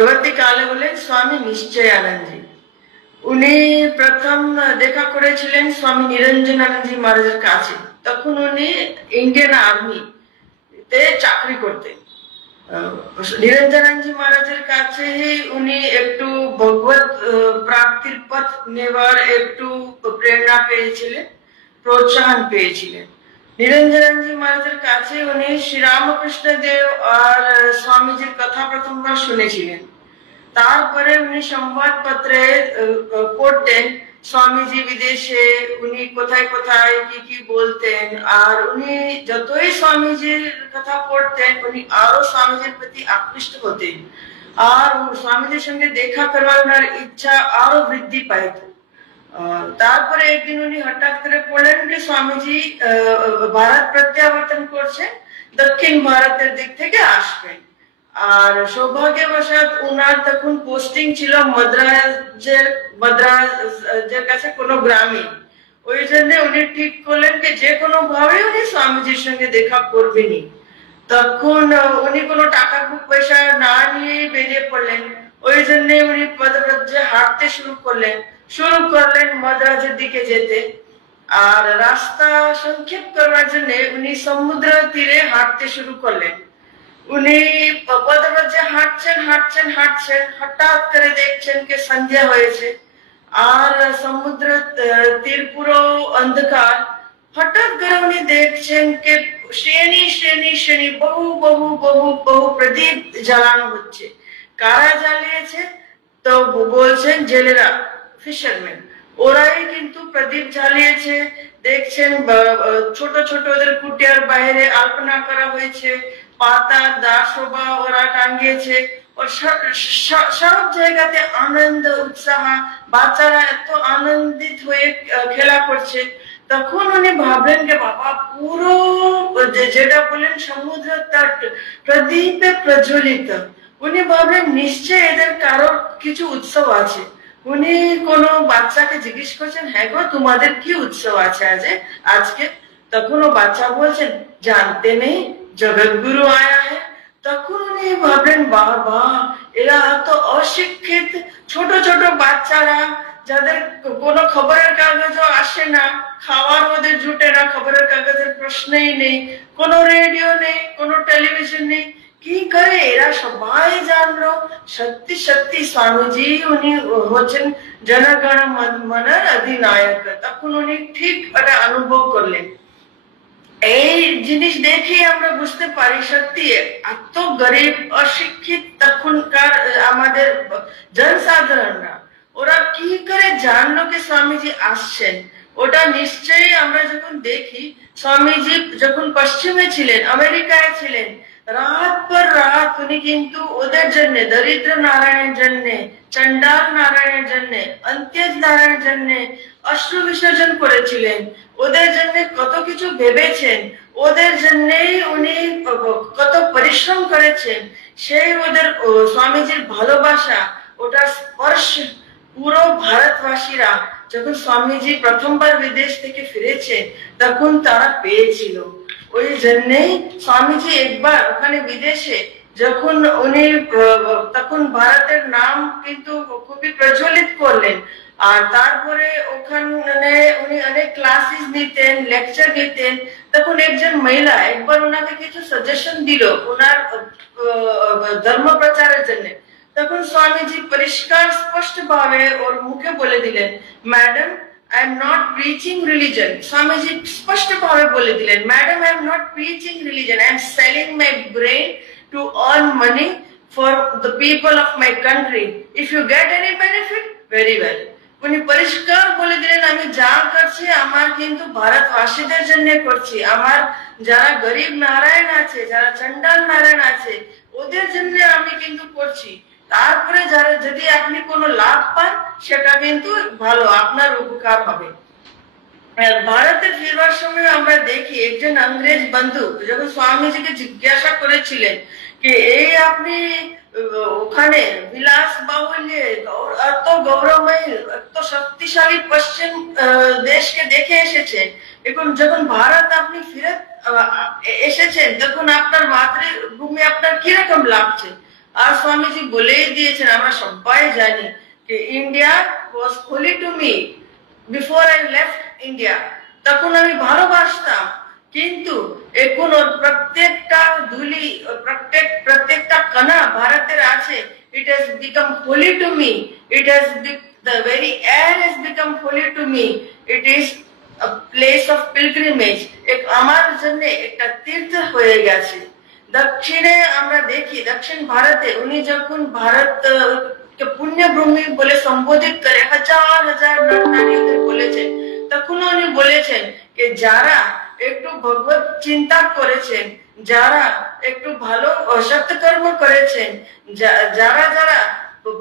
পরবর্তীকালে হলেন স্বামী নিশ্চয়ানন্দজি। উনি প্রথম দেখা করেছিলেন স্বামী নিরঞ্জনানন্দজি মহারাজের কাছে। তখন উনি ইন্ডিয়ান আর্মিতে চাকরি করতেন। নিরঞ্জনানন্দজি মহারাজের কাছে উনি একটু ভগবত প্রাপ্তির পথ নেবার একটু প্রেরণা পেয়েছিলেন, প্রোৎসাহন পেয়েছিলেন। নিরঞ্জনানন্দজি মহারাজের কাছে উনি শ্রী রামকৃষ্ণ দেব আর স্বামীজির কথা প্রথমবার শুনেছিলেন। তারপরে উনি সংবাদপত্রে পড়তেন স্বামীজি বিদেশে উনি কোথায় কোথায় কি কি বলতেন, আর উনি যতই স্বামীজির কথা পড়তেন উনি আরো স্বামীজির প্রতি আকৃষ্ট হতেন, আর স্বামীজির সঙ্গে দেখা করবার ইচ্ছা আরো বৃদ্ধি পাইত। তারপরে একদিন উনি হঠাৎ করে পড়লেন যে স্বামীজি ভারত প্রত্যাবর্তন করছেন, দক্ষিণ ভারতের দিক থেকে আসবেন। আর সৌভাগ্যবশত উনার তখন পোস্টিং ছিল মাদ্রাজের কাছে কোনো গ্রামে। ওই জন্য উনি ঠিক করলেন যে কোনো ভাবে উনি স্বামীজির সঙ্গে দেখা করবেনই। তখন উনি কোনো টাকা পয়সা না নিয়ে বেরিয়ে পড়লেন। ওই জন্য উনি পদব্রজে হাঁটতে শুরু করলেন মাদ্রাজের দিকে যেতে। আর রাস্তা সংক্ষেপ করার জন্য উনি সমুদ্র তীরে হাঁটতে শুরু করলেন। উনি পদব্রজে হাঁটছেন হাঁটছেন হাঁটছেন, হঠাৎ করে দেখছেন যে সন্ধ্যা হয়েছে আর সমুদ্র তীর পুরো অন্ধকার। হঠাৎ করে উনি দেখছেন যে শ্রেণী শ্রেণী শ্রেণী বহু বহু বহু বহু প্রদীপ জ্বালানো হচ্ছে। কারা জ্বালিয়েছে? তো বলছেন জেলেরা, ফিশারম্যান, ওরাই কিন্তু প্রদীপ জ্বালিয়েছে। দেখছেন ছোট ছোট ওদের কুটিয়ার বাইরে আলপনা করা হয়েছে, পাতা দাসোবা ওরা টাঙ্গিয়েছে। সব জায়গাতে আনন্দ উৎসাহ, বাচ্চারা এত আনন্দিত হয়ে খেলা করছে। তখন উনি ভাবলেন যে বাবা পুরো যেটা বলেন সমুদ্র তট প্রদীপে প্রজ্বলিত। উনি ভাবলেন নিশ্চয় এদের কারো কিছু উৎসব আছে। উনি কোন বাচ্চাকে জিজ্ঞেস করছেন, হ্যাঁ গো তোমাদের কি উৎসব আছে আজকে? তখন ও বাচ্চা বলছেন জানতে নেই, জগৎগুরু আয়া হ্যাঁ। তখন উনি ভাবলেন বাবা এরা তো অশিক্ষিত ছোট ছোট বাচ্চারা, যাদের কোনো খবরের কাগজও আসে না, খাওয়ার ওদের জুটে না, খবরের কাগজের প্রশ্নই নেই, কোনো রেডিও নেই, কোনো টেলিভিশন নেই, কি করে এরা সবাই জানলো সত্যি সত্যি স্বামীজি উনি হচ্ছেন জনগণ মনের অধিনায়ক। তখন উনি ঠিক এটা অনুভব করলেন। এই জিনিস দেখে আমরা বুঝতে পারি সত্যি এত গরিব অশিক্ষিত তখনকার আমাদের জনসাধারণরা ওরা কি করে জানলো যে স্বামীজি আসছেন। ওটা নিশ্চয়ই আমরা যখন দেখি স্বামীজি যখন পশ্চিমে ছিলেন, আমেরিকায় ছিলেন, রাত পর রাত উনি কিন্তু ওদের জন্য, দরিদ্র নারায়ণের জন্য, চন্ডাল নারায়ণের জন্য, অন্ত্যেজ নারায়ণের জন্য অশ্রু বিসর্জন করেছিলেন। ওদের জন্য কত কিছু ভেবেছেন, ওদের জন্যই উনি কত পরিশ্রম করেছেন। সেই ওদের স্বামীজির ভালোবাসা, ওটা স্পর্শ পুরো ভারতবাসীরা যখন স্বামীজি প্রথমবার বিদেশ থেকে ফিরেছে তখন তারা পেয়েছিল। ওই জন্যই স্বামীজি একবার ওখানে বিদেশে যখন উনি তখন ভারতের নাম কিন্তু খুবই প্রজ্বলিত করলেন। আর তারপরে ওখানে উনি অনেক ক্লাসেস নিতেন, লেকচার নিতেন। তখন একজন মহিলা একবার ওনাকে কিছু সাজেশন দিল ওনার ধর্ম প্রচারের জন্য। তখন স্বামীজি পরিষ্কার স্পষ্ট ভাবে ওর মুখে বলে দিলেন, madam I am not preaching religion. Swamiji spashta bhave bole dilen, madam I am not preaching religion, I am selling my brain to earn money for the people of my country. If you get any benefit, very well. উনি পরিষ্কার বলে দিলেন আমি যা করছি আমার কিন্তু ভারতবাসীদের জন্য করছি, আমার যারা গরিব নারায়ণ আছে, যারা চন্ডাল নারায়ণ আছে ওদের জন্য আমি কিন্তু করছি। তারপরে যারা যদি আপনি কোনো লাভ পান সেটা কিন্তু ভালো, আপনার উপকার হবে। ভারতে ফিরবার সময় আমরা দেখি একজন ইংরেজ বন্ধু যখন স্বামীজিকে জিজ্ঞাসা করেছিলেন যে এই আপনি ওখানে বিলাস বাহুল্যে এত গৌরবময় এত শক্তিশালী পশ্চিম দেশকে দেখে এসেছেন, এখন যখন ভারত আপনি ফিরে এসেছেন তখন আপনার মাতৃভূমি আপনার কিরকম লাগছে? আর স্বামীজি বলেই দিয়েছেন, আমরা সবাই জানি যে India was holy to me before I left India. তখন আমি ভালোবাসতাম, কিন্তু এখন ওর প্রত্যেকটা ধুলি, প্রত্যেকটা কণা ভারতের আছে, it has become holy to me. It has the very air has become holy to me. It is a place of pilgrimage. এক আমার জন্য একটা তীর্থ হয়ে গেছে। দক্ষিণে আমরা দেখি, দক্ষিণ ভারতে উনি যখন ভারত কে পুণ্যভূমি বলে সম্বোধিত করে হাজার হাজার নারীদের বলেছেন, তখন উনি বলেছেন যে যারা একটু ভগবত চিন্তা করেছেন, যারা একটু ভালো সত্যকর্ম করেছেন, যারা যারা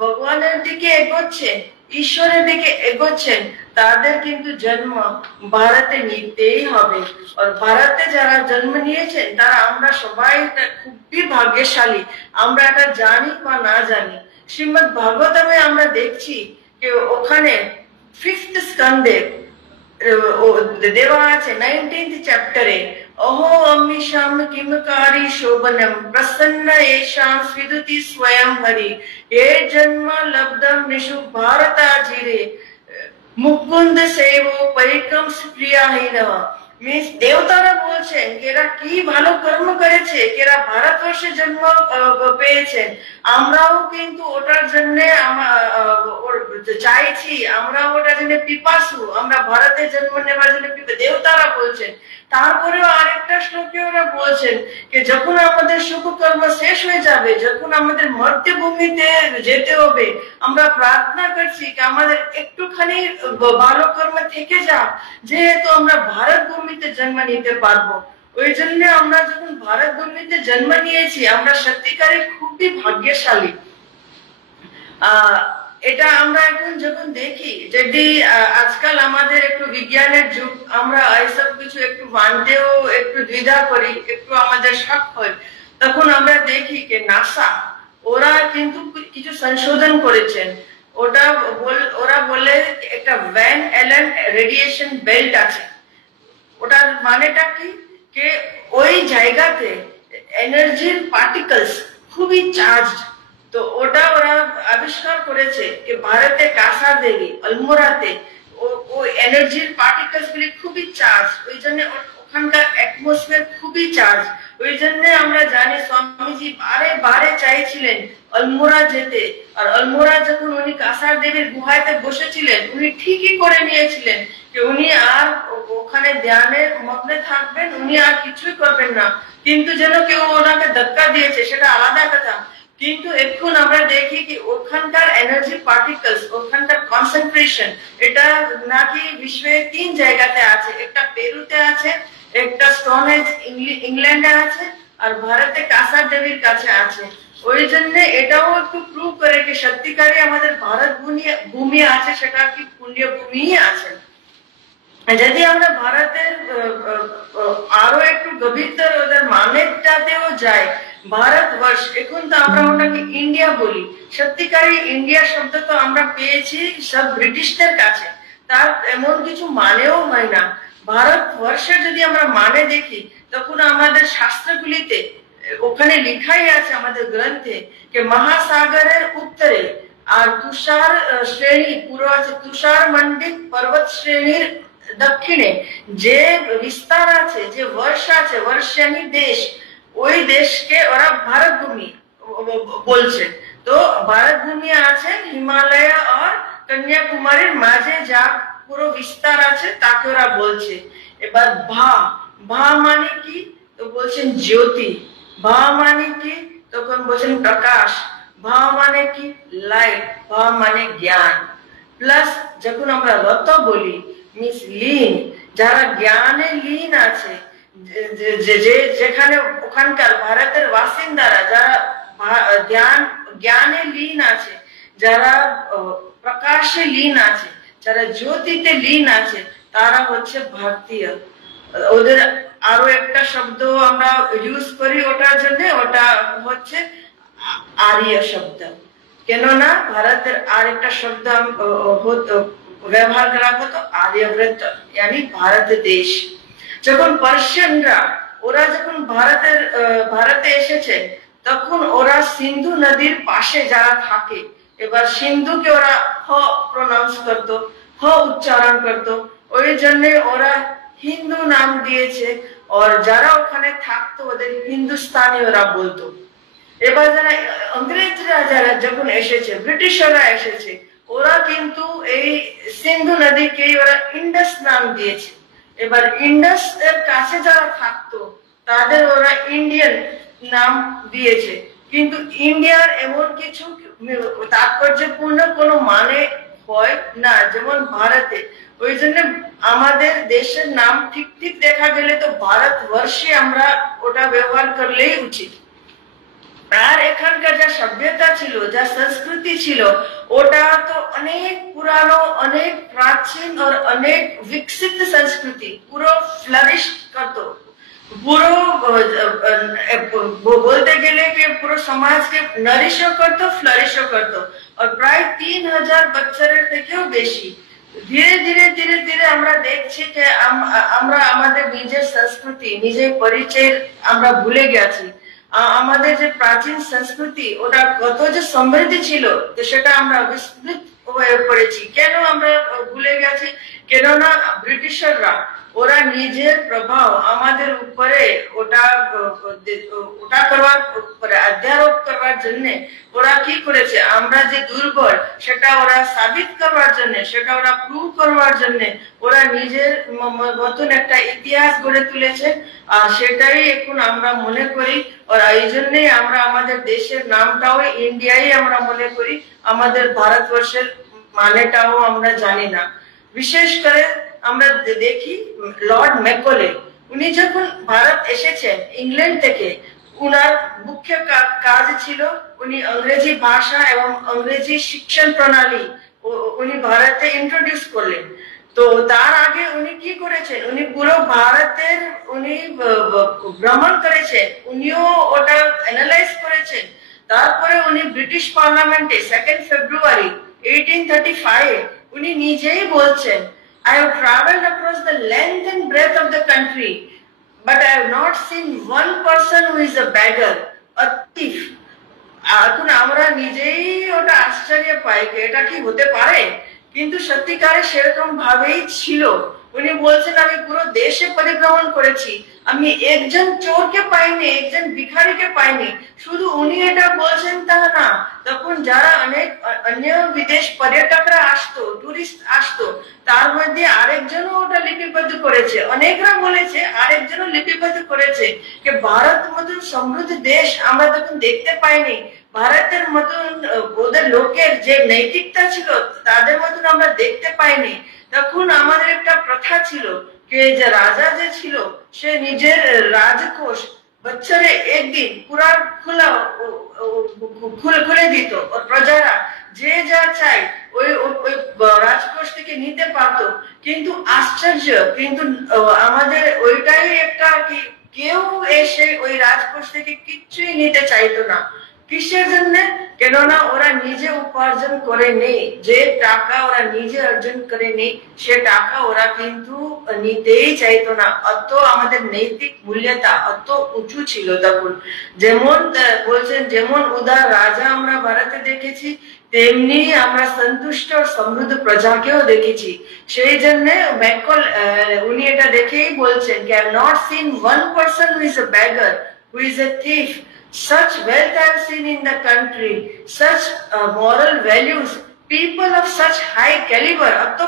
ভগবানের দিকে এগোচ্ছেন, ঈশ্বরের দিকে এগোচ্ছেন, তাদের কিন্তু জন্ম ভারতে নিতেই হবে। আর ভারতে যারা জন্ম নিয়েছেন তারা আমরা সবাই খুবই ভাগ্যশালী, আমরা এটা জানি বা না জানি। শ্রীমদ্ ভাগবতমে আমরা দেখছি যে ওখানে 5th স্কন্ধে দেওয়া আছে 19th চ্যাপ্টারে, অহো অম্মিশাম কিমকারি শোভনম প্রসন্ন এশাম স্বিদুতি স্বয়ং হরি এ জন্ম লব্ধম নিশু ভারতাজিরে মুকুন্দ সেবো পরিক্রম প্রিয়াহীনঃ। মিন্স দেবতারা বলছেন এরা কি ভালো কর্ম করেছে, এরা ভারতবর্ষে জন্ম পেয়েছেন, আমরাও কিন্তু ওটার জন্য চাইছি, আমরাও ওটার জন্য পিপাসু, আমরা ভারতে জন্ম নেবার জন্য দেবতারা বলছেন। তারপরেও আরেকটা শ্লোকে ওরা বলছেন যে যখন আমাদের শুভকর্ম শেষ হয়ে যাবে, যখন আমাদের মর্ত্যভূমিতে যেতে হবে, আমরা প্রার্থনা করছি যে আমাদের একটুখানি ভালো কর্ম থেকে যাক, যেহেতু আমরা ভারত ভূমিতে জন্ম নিতে পারবো। ওই জন্য আমরা যখন ভারত ভূমিতে জন্ম নিয়েছি, আমরা সত্যিকারে খুবই ভাগ্যশালী। এটা আমরা এখন যখন দেখি, যদি আজকাল আমাদের একটু বিজ্ঞানের যুগ, আমরা এইসব কিছু একটু মানতেও একটু দ্বিধা করি, একটু আমাদের শক হয়, তখন আমরা দেখি যে নাসা ওরা কিন্তু কিছু সংশোধন করেছেন। ওরা বলে একটা ভ্যান অ্যালেন রেডিয়েশন বেল্ট আছে। ওটার মানেটা কি, যে ওই জায়গাতে এনার্জির পার্টিকলস খুবই চার্জড। তো ওটা ওরা আবিষ্কার করেছে যে ভারতে কাসার দেবী আলমোরাতে ওই এনার্জির পার্টিকলস গুলি খুবই চার্জ, ওই জন্য ওখানকার অ্যাটমসফিয়ার খুবই চার্জ। ওই জন্য আমরা জানি স্বামীজি বারে বারে চাইছিলেন আলমোরা যেতে, আর আলমোরা যখন উনি কাসার দেবীর গুহাতে বসেছিলেন, উনি ঠিকই করে নিয়েছিলেন যে উনি আর ওখানে ধ্যানে মগ্নে থাকবেন, উনি আর কিছুই করবেন না। কিন্তু যেন কেউ ওনাকে ধাক্কা দিয়েছে সেটা আলাদা কথা, কিন্তু এখন আমরা দেখি কি ওখানকার এনার্জি পার্টিকলস, ওখানকার কনসেন্ট্রেশন, এটা নাকি বিশ্বে 3 জায়গাতে আছে, একটা পেরুতে আছে, একটা স্টোনহেঞ্জ ইংল্যান্ডে আছে, আর ভারতে কাসার দেবীর কাছে আছে। ওই জন্য এটাও একটু প্রুভ করে যে সত্যিকারে আমাদের ভারত ভূমি আছে, সেটা কি পুণ্য ভূমি আছে। যদি আমরা ভারতের আরো একটু গভীরতর ওদের মানেটাতেও যাই, ভারতবর্ষ, এখন তো আমরা ওটাকে ইন্ডিয়া বলি, সত্যিকারই ইন্ডিয়া শব্দ তো আমরা পেয়েছি সব ব্রিটিশদের কাছে, তার এমন কিছু মানেও হয় না। ভারতবর্ষের যদি আমরা মানে দেখি, তখন আমাদের শাস্ত্রগুলিতে ওখানে লেখাই আছে, আমাদের গ্রন্থে, যে মহাসাগরের উত্তরে আর তুষার শ্রেণী পুরো আছে, তুষার মণ্ডিত পর্বত শ্রেণীর দক্ষিণে যে বিস্তার আছে, যে বর্ষ আছে, বর্ষানি দেশ, ওই দেশকে ওরা ভারত ভূমি বলছে। তো ভারত ভূমি আছে হিমালয় আর কন্যাকুমারীর মাঝে যা পুরো বিস্তার আছে তাকে ওরা বলছে। এবার ভা মানে কি, তো বলছেন জ্যোতি। ভা মানে কি, তখন বলছেন প্রকাশ। ভা মানে কি, লাইট। ভা মানে জ্ঞান। প্লাস যখন আমরা রত বলি, মিন্স লীন, যারা জ্ঞানে লীন আছে, যেখানে ওখানকার ভারতের বাসিন্দারা যারা জ্ঞানে লীন আছে, যারা প্রকাশে লীন আছে, যারা জ্যোতিতে লীন আছে, তারা হচ্ছে ভারতীয়। ওদের আরো একটা শব্দ আমরা ইউজ করি ওটার জন্য, ওটা হচ্ছে আর্য শব্দ। কেননা ভারতের আরেকটা শব্দ ব্যবহার করা হতো আর্যব্রত, यानी ভারত দেশ। যখন পার্সিয়ানরা ওরা যখন ভারতে এসেছে, তখন ওরা সিন্ধু নদীর পাশে যারা থাকে, এবার সিন্ধুকে ওরা হ প্রনাউন্স করতো, হ উচ্চারণ করতো, ওই জন্য ওরা হিন্দু নাম দিয়েছে। আর যারা ওখানে থাকতো ওদের হিন্দুস্তানি ওরা বলতো। এবার যারা ইংরেজরা যারা যখন এসেছে, ব্রিটিশরা এসেছে, ওরা কিন্তু এই সিন্ধু নদীকে ওরা ইন্ডাস নাম দিয়েছে। এবার ইন্ডাস এর কাছে যারা থাকতো তাদের ওরা ইন্ডিয়ান নাম দিয়েছে। কিন্তু ইন্ডিয়ার এমন কিছু তাৎপর্যপূর্ণ কোনো মানে হয় না যেমন ভারতে। ওই জন্য আমাদের দেশের নাম ঠিক ঠিক দেখা গেলে তো ভারতবর্ষে আমরা ওটা ব্যবহার করলেই উচিত। আর এখানকার যা সভ্যতা ছিল, যা সংস্কৃতি ছিল, ওটা তো অনেক পুরানো, অনেক প্রাচীন আর অনেক বিকশিত সংস্কৃতি, পুরো ফ্লারিশ করতো, পুরো বলতে গেলে कि পুরো সমাজকে নারিশও করতো, ফ্লারিশও করতো। আর প্রায় 3000 বছরের থেকেও বেশি। ধীরে ধীরে ধীরে ধীরে আমরা দেখছি যে আমরা আমাদের নিজের সংস্কৃতি, নিজের পরিচয় আমরা ভুলে গেছি। আমাদের যে প্রাচীন সংস্কৃতি ওটা কত যে সমৃদ্ধ ছিল, তো সেটা আমরা বিস্মৃত হয়ে পড়েছি। কেন আমরা ভুলে গেছি? কেননা ব্রিটিশাররা ওরা নিজের প্রভাব আমাদের উপরে ওটা করবার উপরে অধ্যারোপ করবার জন্য ওরা কি করেছে, আমরা যে দুর্বল সেটা ওরা সাবিত করবার জন্য, সেটা ওরা প্রুভ করবার জন্য ওরা নিজের মতন একটা ইতিহাস গড়ে তুলেছে। আর সেটাই এখন আমরা মনে করি। আর এই জন্যই আমরা আমাদের দেশের নামটাও ইন্ডিয়াই আমরা মনে করি, আমাদের ভারতবর্ষের মানেটাও আমরা জানি না। বিশেষ করে আমরা দেখি লর্ড ম্যাকলে, উনি যখন ভারত এসেছেন ইংল্যান্ড থেকে, উনার মুখ্য কাজ ছিল উনি ইংরেজি ভাষা এবং ইংরেজি শিক্ষণ প্রণালী উনি ভারতে ইন্ট্রোডিউস করলেন। তো তার আগে উনি কি করেছেন, উনি পুরো ভারতের উনি ভ্রমণ করেছেন, উনিও ওটা অ্যানালাইজ করেছেন। তারপরে উনি ব্রিটিশ পার্লামেন্টে 2 ফেব্রুয়ারি 1835 উনি নিজেই বলছেন, I have traveled across the length and breadth of the country, but I have not seen one person who is a beggar, a thief. এখন আমরা নিজেই ওটা আশ্চর্য পাই যে এটা কি হতে পারে, কিন্তু সত্যিকারে সেরকম ভাবেই ছিল। উনি বলছেন আমি পুরো দেশে পরিভ্রমণ করেছি, আমি একজন চোরকে পাইনি, একজন ভিখারিকে পাইনি। শুধু উনি এটা বলছেন তা না, তখন যারা অনেক অন্য বিদেশ পর্যটকরা আসতো, টুরিস্ট আসতো, তার মধ্যে আরেকজনও ওটা লিপিবদ্ধ করেছে। অনেকরা বলেছে আরেকজনও লিপিবদ্ধ করেছে যে ভারত মতন সমৃদ্ধ দেশ আমরা তখন দেখতে পাইনি, ভারতের মতন ওদের লোকের যে নৈতিকতা ছিল তাদের মতন আমরা দেখতে পাইনি। তখন আমাদের একটা প্রথা ছিল যে রাজা যে ছিল সে নিজের রাজকোষ বছরে একদিন পুরা খুলে দিত, প্রজারা যে যা চাই ওই রাজকোষ থেকে নিতে পারতো। কিন্তু আশ্চর্য, কিন্তু আমাদের ওইটাই একটা কি কেউ এসে ওই রাজকোষ থেকে কিচ্ছুই নিতে চাইতো না। কিসের জন্য? কেননা ওরা নিজে উপার্জন করে নেই, যে টাকা ওরা নিজে অর্জন করে নেই সে টাকা ওরা কিন্তু নিতেই চাইতো না। অত আমাদের নৈতিক মূল্যতা অত উঁচু ছিল তখন। যেমন বলছেন, যেমন উদার রাজা আমরা ভারতে দেখেছি, তেমনি আমরা সন্তুষ্ট সমৃদ্ধ প্রজাকেও দেখেছি। সেই জন্য ম্যাকল উনি এটা দেখেই বলছেন I have not seen one person who is a beggar, who is a thief. Such wealth I have seen in the country, such moral values, people of such high caliber. এত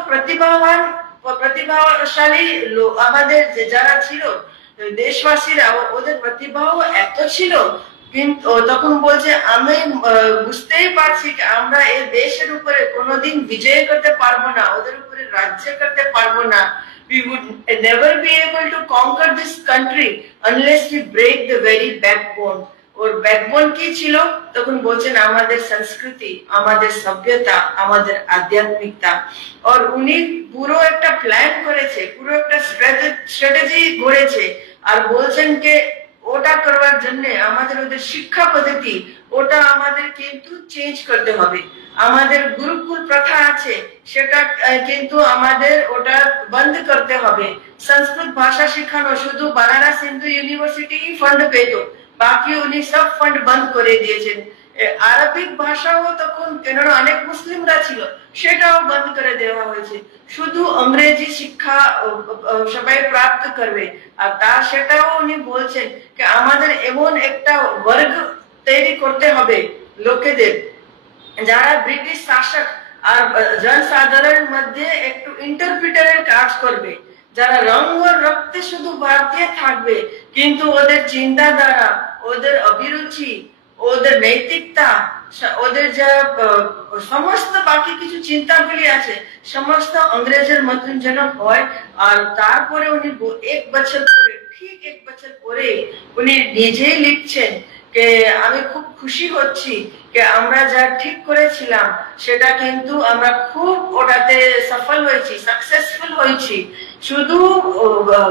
প্রতিভাশালী আমাদের যারা ছিল দেশবাসীরা, ওদের প্রতিভাও এত ছিল। কিন্তু তখন বলছে আমি বুঝতেই পারছি আমরা এই দেশের উপরে কোনোদিন বিজয় করতে পারবো না, ওদের উপরে রাজ্য করতে পারবো না। We would never be able to conquer this country unless we break the very backbone. Or backbone কি ছিল? তখন বলছেন আমাদের সংস্কৃতি, আমাদের সভ্যতা, আমাদের আধ্যাত্মিকতা। আর উনি পুরো একটা প্ল্যান করেছে, পুরো একটা স্ট্র্যাটেজি গড়েছে। আর বলছেন যে ওটা করবার জন্য আমাদের ওদের শিক্ষা পদ্ধতি ওটা আমাদের কিন্তু চেঞ্জ করতে হবে। আমাদের গুরুকুল প্রথা আছে সেটা কিন্তু আমাদের ওটা বন্ধ করতে হবে। সংস্কৃত ভাষা শেখানো শুধু বানারস হিন্দু ইউনিভার্সিটি ফান্ড পেত, বাকি উনি সব ফান্ড বন্ধ করে দিয়েছেন। আরবিক ভাষাও তখন কেননা অনেক মুসলিমরা ছিল, সেটাও বন্ধ করে দেওয়া হয়েছে। শুধু ইংরেজি শিক্ষা সবাই প্রাপ্ত করবে। আর সেটাও উনি বলছেন যে আমাদের এমন একটা বর্গ তৈরি করতে হবে লোকেদের, যারা ব্রিটিশ শাসক আর জনসাধারণের মধ্যে একটু ইন্টারপ্রিটারের কাজ করবে, যারা রং আর রক্তে শুধু ভারতীয় থাকবে, কিন্তু ওদের চিন্তাধারা, ওদের অভিরুচি, ওদের নৈতিকতা, ওদের যা সমস্ত বাকি কিছু চিন্তাগুলি আছে, সমস্ত ইংরেজের মতন যেন হয়। আর তারপরে উনি এক বছর পরে, ঠিক এক বছর পরে উনি নিজেই লিখছেন যে আমি খুব খুশি হচ্ছি যে আমরা যা ঠিক করেছিলাম সেটা কিন্তু আমরা খুব ওটাতে সফল হয়েছি, সাকসেসফুল হয়েছি। শুধু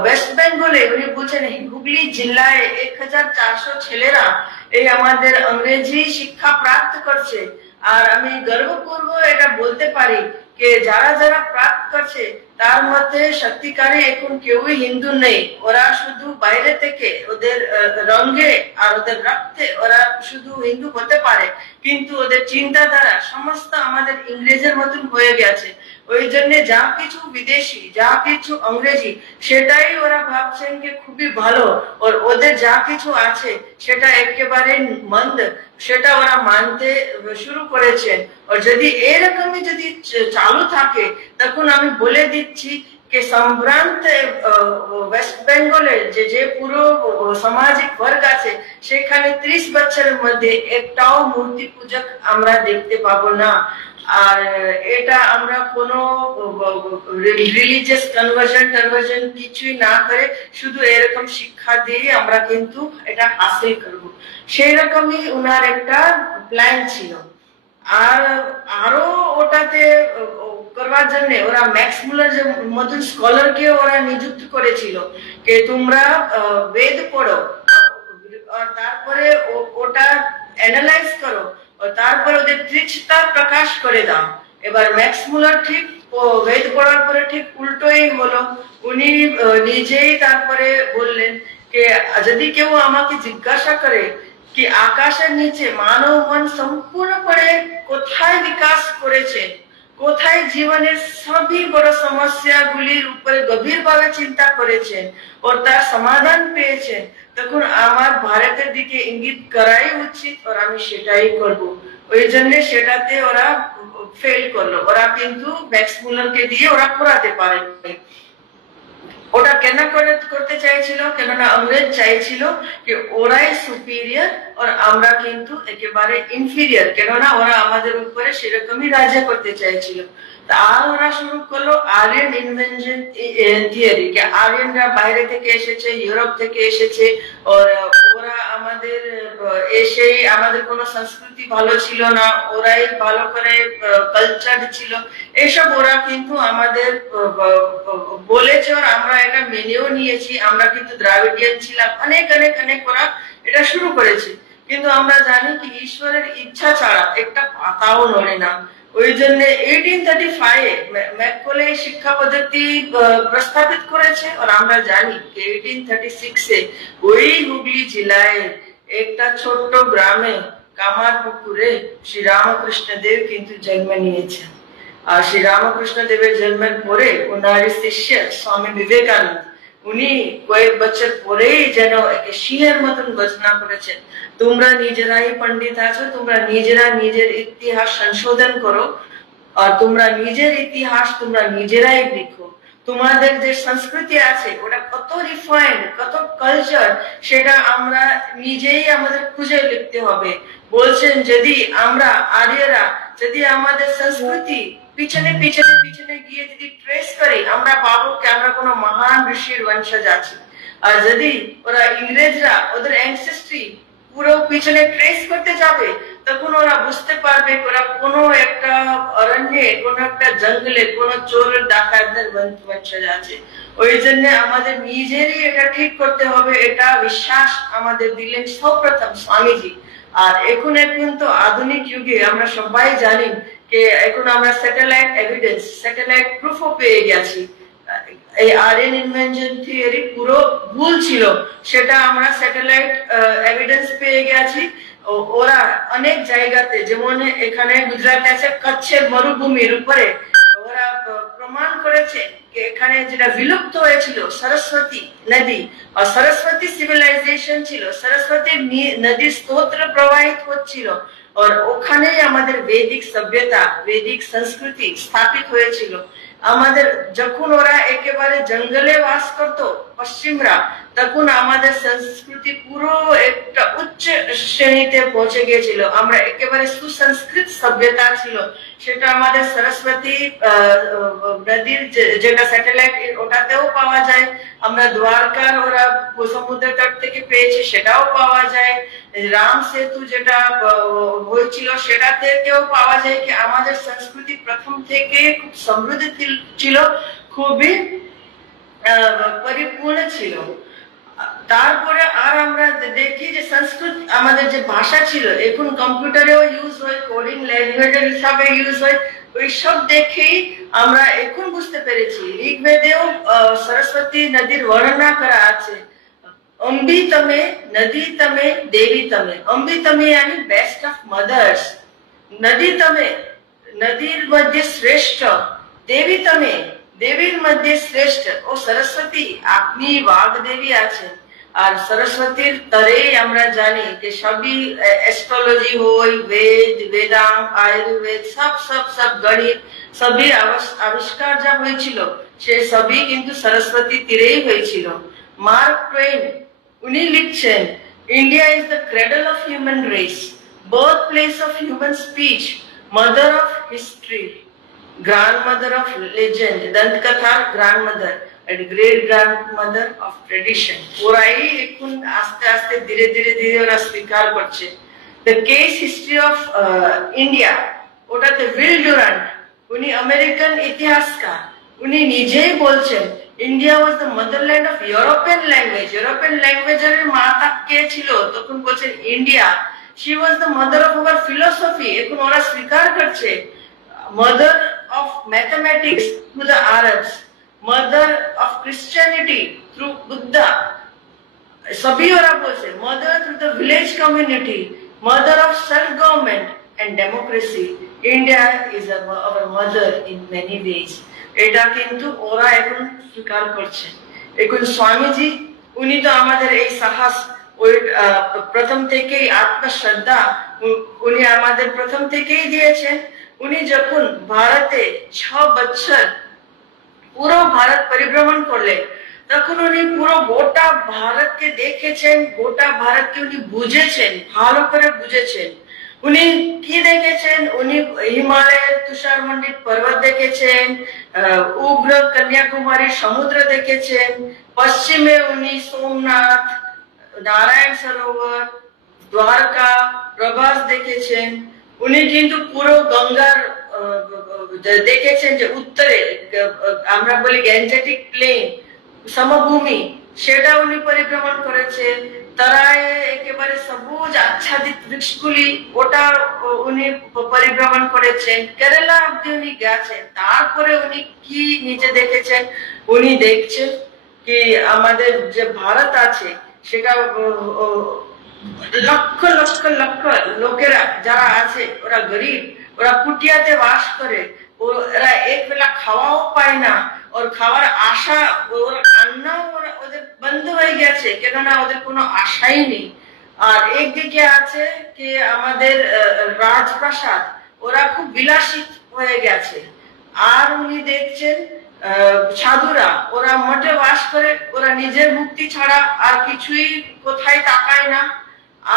ওয়েস্ট বেঙ্গলে উনি বলছেন হুগলি জেলায় 1400 ছেলেরা এই আমাদের ইংরেজি শিক্ষা প্রাপ্ত করছে। আর আমি গর্বপূর্বক এটা বলতে পারি যে যারা যারা প্রাপ্ত করছে তার মধ্যে সত্যিকারে এখন কেউই হিন্দু নেই। ওরা শুধু বাইরে থেকে ওদের রঙে আর ওদের রক্তে ওরা শুধু হিন্দু হতে পারে, কিন্তু ওদের চিন্তাধারা সমস্ত আমাদের ইংরেজের মতন হয়ে গেছে। ওই জন্য যা কিছু বিদেশি, যা কিছু ইংরেজি, সেটাই ওরা ভাবছেন যে খুবই ভালো। আর ওদের যা কিছু আছে সেটা একেবারে মন্দ, সেটা ওরা মানতে শুরু করেছেন। আর যদি এরকমই যদি চালু থাকে, তখন আমি বলে দিচ্ছি যে সম্ভ্রান্ত ওয়েস্ট বেঙ্গলের যে পুরো সামাজিক বর্গ আছে, সেখানে 30 বছরের মধ্যে একটাও মূর্তি পূজক আমরা দেখতে পাবো না। আর এটা আমরা কোনো রিলিজিয়াস কনভার্সন কিছুই না করে শুধু এরকম শিক্ষা দিয়ে আমরা কিন্তু এটা হাসিল করব, সেই রকমই উনার একটা প্ল্যান ছিল। আর আরো ওটাতে করবার জন্য ওরা ম্যাক্স মুলার যে মতন স্কলারকে ওরা নিযুক্ত করেছিল যে তোমরা বেদ পড়ো আর তারপরে ওটা অ্যানালাইজ করো, তারপর ওদের দৃঢ়তা প্রকাশ করে দাও। এবার ম্যাক্স মুলার ঠিক বেদ পড়ার পরে ঠিক উল্টোই হলো। উনি নিজেই তারপরে বললেন যে যদি কেউ আমাকে জিজ্ঞাসা করে কি আকাশের নিচে মানব মন সম্পূর্ণভাবে কোথায় বিকাশ করেছে, কোথায় জীবনের সবই বড় সমস্যাগুলির উপরে গভীরভাবে চিন্তা করেছেন ও তার সমাধান পেয়েছেন, তখন আমার ভারতের দিকে ইঙ্গিত করাই উচিত। আর আমি সেটাই করব। ওই জন্য সেটাতে ওরা ফেল করলো। ওরা কিন্তু ম্যাক্স মুলারকে দিয়ে ওরা করাতে পারেনি। ওটা কেন করতে চাইছিল? কেননা ইংরেজ চাইছিল যে ওরাই সুপিরিয়র আর আমরা কিন্তু একেবারে ইনফিরিয়র, কেননা ওরা আমাদের উপরে সেরকমই রাজ্য করতে চাইছিল। আর ওরা শুরু করলো আরিয়ান ইনভেনশন থিওরি, যে আরিয়ানরা বাইরে থেকে এসেছে, ইউরোপ থেকে এসেছে, ওরা আমাদের এসেই আমাদের কোনো সংস্কৃতি ভালো ছিল না, ওরাই ভালো করে কালচার ছিল, এসব ওরা কিন্তু আমাদের বলেছে আর আমরা এটা মেনেও নিয়েছি। আমরা কিন্তু দ্রাবিডিয়ান ছিলাম, অনেক অনেক অনেক ওরা এটা শুরু করেছে। কিন্তু আমরা জানি কি ঈশ্বরের ইচ্ছা ছাড়া একটা পাতাও নড়ে না। ওই জন্য 1835 ম্যাককলে শিক্ষা পদ্ধতি প্রস্তাবিত করেছে। আর আমরা জানি 1836 ওই হুগলি জেলায় একটা ছোট্ট গ্রামে কামারপুকুরে শ্রী রামকৃষ্ণ দেব কিন্তু জন্ম নিয়েছেন। আর শ্রী রামকৃষ্ণ দেবের জন্মের পরে ওনার শিষ্য স্বামী বিবেকানন্দ উনি কয়েক বছর পরেই যেন সিংহের মতন ঘোষণা করেছেন, তোমরা নিজেরাই পণ্ডিত আছো, তোমরা নিজেরা নিজের ইতিহাস সংশোধন করো আর তোমরা নিজের ইতিহাস তোমরা নিজেরাই লিখো। তোমাদের যে সংস্কৃতি আছে ওটা কত রিফাইন্ড, কত কালচার, সেটা আমরা নিজেই আমাদের খুঁজে লিখতে হবে। বলছেন যদি আমরা আর্যরা যদি আমাদের সংস্কৃতি পিছনে পিছনে পিছনে গিয়ে যদি ট্রেস করি, আমরা পাবো কি আমরা কোনো মহান ঋষির বংশজ আছি। আর যদি ওরা ইংরেজরা ওদের অ্যানসেস্ট্রি পুরো পিছনে ট্রেস করতে যাবে, তখন ওরা বুঝতে পারবে ওরা কোনো একটা অরণ্যে, কোনো একটা জঙ্গলে কোনো চোর ডাকাতদের বংশজ আছে। ওই জন্য আমাদের নিজেরই এটা ঠিক করতে হবে। এটা বিশ্বাস আমাদের দিলেন সর্বপ্রথম স্বামীজি। আর এখন তো আধুনিক যুগে আমরা সবাই জানি যে এখন আমরা স্যাটেলাইট এভিডেন্স, স্যাটেলাইট প্রুফও পেয়ে গেছি। এই আরএন ইনভেনশন থিওরি পুরো ভুল ছিল, সেটা আমরা স্যাটেলাইট এভিডেন্স পেয়ে গেছি। ওরা অনেক জায়গাতে, যেমন এখানে গুজরাট আছে কচ্ছের মরুভূমির উপরে, ওরা প্রমাণ করেছে যে এখানে যেটা বিলুপ্ত হয়েছিল সরস্বতী নদী, আর সরস্বতী সিভিলাইজেশন ছিল, সরস্বতী নদীর স্তোত্র প্রবাহিত হচ্ছিল, আর ওখানেই আমাদের বৈদিক সভ্যতা, বৈদিক সংস্কৃতি স্থাপিত হয়েছিল। আমাদের যখন ওরা একেবারে জঙ্গলে বাস করতো পশ্চিমরা, তখন আমাদের সংস্কৃতি পুরো একটা উচ্চ শ্রেণীতে পৌঁছে গিয়েছিল, আমরা একেবারে সুসংস্কৃত সভ্যতা ছিল। সেটা আমাদের সরস্বতী নদীর যেটা স্যাটেলাইট, ওটাতেও পাওয়া যায়। আমরা দ্বারকার ওরা সমুদ্র তট থেকে পেয়েছি, সেটাও পাওয়া যায়। রাম সেতু যেটা হয়েছিল সেটা থেকেও পাওয়া যায় কি আমাদের সংস্কৃতি প্রথম থেকে খুব সমৃদ্ধ ছিল, খুবই পরিপূর্ণ ছিল। তারপরে আর আমরা দেখি যে সংস্কৃত আমাদের যে ভাষা ছিল, এখন কম্পিউটারেও ইউজ হয়, কোডিং ল্যাঙ্গুয়েজ হিসাবে ইউজ হয়, ওই সব দেখেই আমরা এখন বুঝতে পেরেছি। ঋগ্বেদেও সরস্বতী নদীর বর্ণনা করা আছে, অম্বি তমে নদী তমে দেবী তমে। অম্বি তমে यानी বেস্ট অফ মাদার্স, নদী তমে নদীর মধ্যে শ্রেষ্ঠ, দেবী তমে দেবীর মধ্যে শ্রেষ্ঠ। ও সরস্বতী আপনি বাগদেবী আছেন। আর সরস্বতীর তরে আমরা জানি যে সবই অ্যাস্ট্রোলজি হই, বেদ, বেদাঙ্গ, আয়ুর্বেদ, সব সব সব গণিত, সবই আবিষ্কার যা হয়েছিল সে সবই কিন্তু সরস্বতী তীরেই হয়েছিল। মার্ক টুয়েন উনি লিখছেন, India is the cradle of human race, birth place of human speech, mother of history, grandmother of legend, Dantkatha grandmother and great grandmother of tradition. ওরাই এখন আস্তে আস্তে ধীরে ধীরে ধীরে ওরা স্বীকার করছে। The case history of India, ওটাতে উইল ডুরান্ট, উনি আমেরিকান ইতিহাসকার, উনি নিজেই বলছেন India was the motherland of European language. European ল্যাঙ্গুয়েজের মাতা কে ছিল? তখন বলছেন India. She was the mother of our philosophy. এখন ওরা স্বীকার করছে। Mother of mathematics to the Arabs, mother of Christianity through Buddha, sabhi ora bolche, mother to the village community, mother of self-government and democracy. India is our mother in many ways. এটা কিন্তু ওরা এখন স্বীকার করছে। এখন স্বামীজি উনি তো আমাদের এই সাহস, ওই প্রথম থেকেই আত্মশ্রদ্ধা উনি আমাদের প্রথম থেকেই দিয়েছেন। উনি যখন ভারতে 6 বছর পুরো ভারত পরিভ্রমণ করলেন, তখন উনি পুরো গোটা ভারতকে দেখেছেন, গোটা ভারতকে উনি বুঝেছেন, ভালো করে বুঝেছেন। উনি কি দেখেছেন? উনি হিমালয়ের তুষারমণ্ডিত পর্বত দেখেছেন, উগ্র কন্যাকুমারী সমুদ্র দেখেছেন, পশ্চিমে উনি সোমনাথ, নারায়ণ সরোবর, দ্বারকা, প্রভাস দেখেছেন। উনি কিন্তু পুরো গঙ্গার দেখেছেন, যে উত্তরে আমরা বলি গ্যাঞ্জেটিক প্লেন, সমভূমি, সেটা উনি পরিভ্রমণ করেছেন। তারায় একেবারে সবুজ আচ্ছাদিত বৃক্ষগুলি, ওটা উনি পরিভ্রমণ করেছেন। কেরালা অব্দি উনি গেছেন। তারপরে উনি কি নিজে দেখেছেন? উনি দেখছেন কি আমাদের যে ভারত আছে সেটা লক্ষ লক্ষ লক্ষ লোকেরা যারা আছে ওরা গরিব, ওরা কুটিয়াতে বাস করে, ওরা এক বেলা খাওয়াও পায় না, ওর খাওয়ার আশা, ওর কান্না ওদের বন্ধ হয়ে গেছে, কেননা ওদের কোনো আশাই নেই। আর একদিকে আছে কি আমাদের রাজপ্রাসাদ, ওরা খুব বিলাসী হয়ে গেছে। আর উনি দেখছেন সাধুরা, ওরা মঠে বাস করে, ওরা নিজের মুক্তি ছাড়া আর কিছুই কোথায় তাকায় না।